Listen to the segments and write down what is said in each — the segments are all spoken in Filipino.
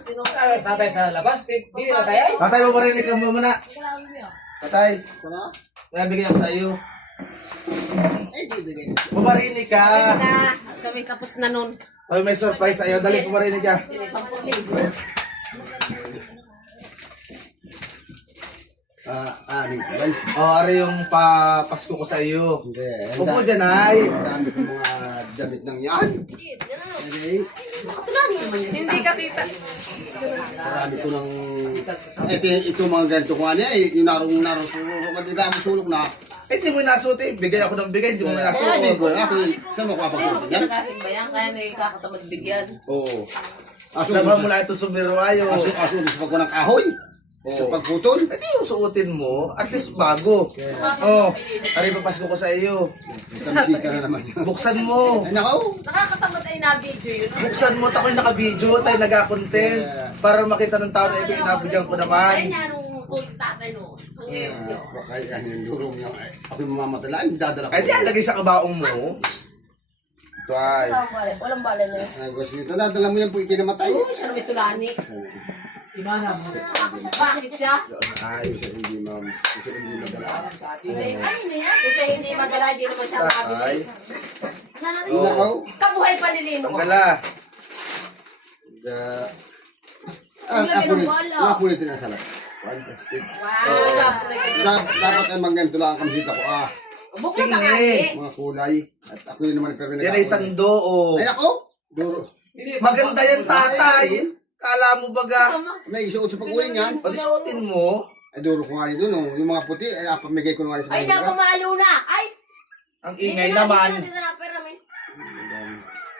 Tatay sa labas, di na tayo. Tatay, mamarinig ka mo muna. Tatay, nabigay ako sa iyo. Mamarinig ka. Kami tapos na nun. Ay, may surprise sa'yo. Dali, mamarinig ka. 10,000. Guys, ari yung Pasko ko sa iyo. Hindi. Upo dyan, ay. Dami ko mga damit ng yan. Okay. Hindi ka kita. Marami ko ng... Ito mga ganito ko nga niya. Yung narong sulok na. Hindi mo nasuti. Bigay ako ng bigay. Hindi mo Hindi nasuti. ko. Saan mo ko kapag Kasi nagasin ba yan? Kaya nakakatamad bigyan. Oo. Aso Laban mo lang ito sumiro ayo. Aso sa pag ko ng kahoy. Sa pagputol. Hindi yung suotin mo. At least bago. Oh, ari pa Pasko ko sa iyo. Kamisika na naman yun. Buksan mo. Ay nakaw. Nakakatamad ay na-video yun. Buksan mo. Tako'y naka-video. Tayo nag-content. Para makita ng tao na ito. Inabigyan ko Ay naman. nga nung tatay no. Baka yan yung durong niya. Ako yung mamamatala. Hindi dadala ko. Ay, di lagay sa kabaong mo. Ito ay. Walang bala na yun. Gusto nyo. Dadala mo yan po ikinamatay. Oo, siya na may tulani. Imana mo. Bakit siya? Ay. Hindi madala. Ay, kung siya hindi madala, hindi naman siya makabilis. Oh. Nakaw. Kabuhay pa ni Lino. Ang gala. Ako yung tinasalat. Fantastic. Wow. Dapat ay magganto lang ang kamisita ko. Bukod ang Tingi. ate. Mga kulay. At ako yun naman nagkaroon Yan ay sando. Oh. Ay ako! Duro. Maganda yan, tatay. Kala mo baga. May isuot sa pag-uwi niyan. Pati suotin mo. Ay duro ko nga rin doon. Oh. Yung mga puti, ay pamigay ko nga rin sa Ay, mga napamalo na! Ay! Ang ingay naman. Dito na, pera namin.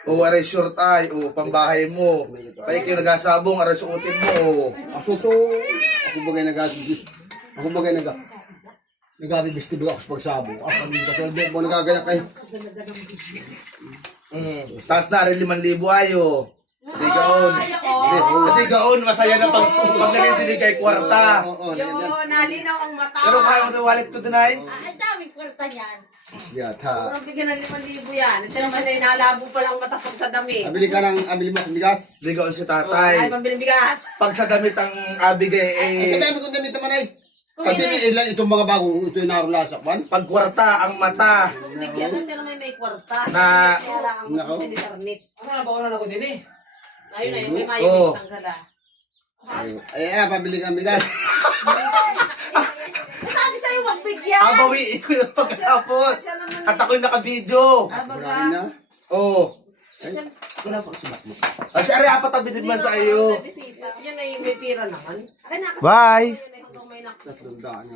O, aray short ay. O, pambahay mo. Paik yung nagasabong, aray suotin mo. Asuso. Ako bagay nagabibistibig ako sa pagsabong. Ako hindi ka tulad mo nagagaya kayo. Taas na, aray 5,000 ayo. Hindi gaon. Hindi gaon, masaya na pag kay kwarta. Yung nalinaw ang mata. Pero kaya mo ito wallet ko tunay? Ang daming kwarta niyan. Yata. Parang bigyan ng 5,000 yan. At siya naman ay nalabo pa lang mata pag sa dami. Abili mo akong bigas. Hindi gaon si Ay, tatay. pambiling bigas. Pag sa damit ang abigay, Ay, dami kong damit naman ay. Pati ilan itong mga bagong ito yung narulasak man. pag kwarta ang mata. Bigyan lang siya naman may kwarta. Na- Kaya lang ang Nako. internet. Ano na ba ako din eh? Ayun na yun, may Oo. mayroon tanggal Ay, pabili kang bigas. Sabi sa'yo, wag bigyan. Abawi ko yung pagkatapos. At ako'y naka-video. Burahin na. Oo. Ay, wala pa sumak mo. Ay, siya rin apat ang binid man sa iyo. Yun ay may pira naman. Bye! May nak- 300 nga.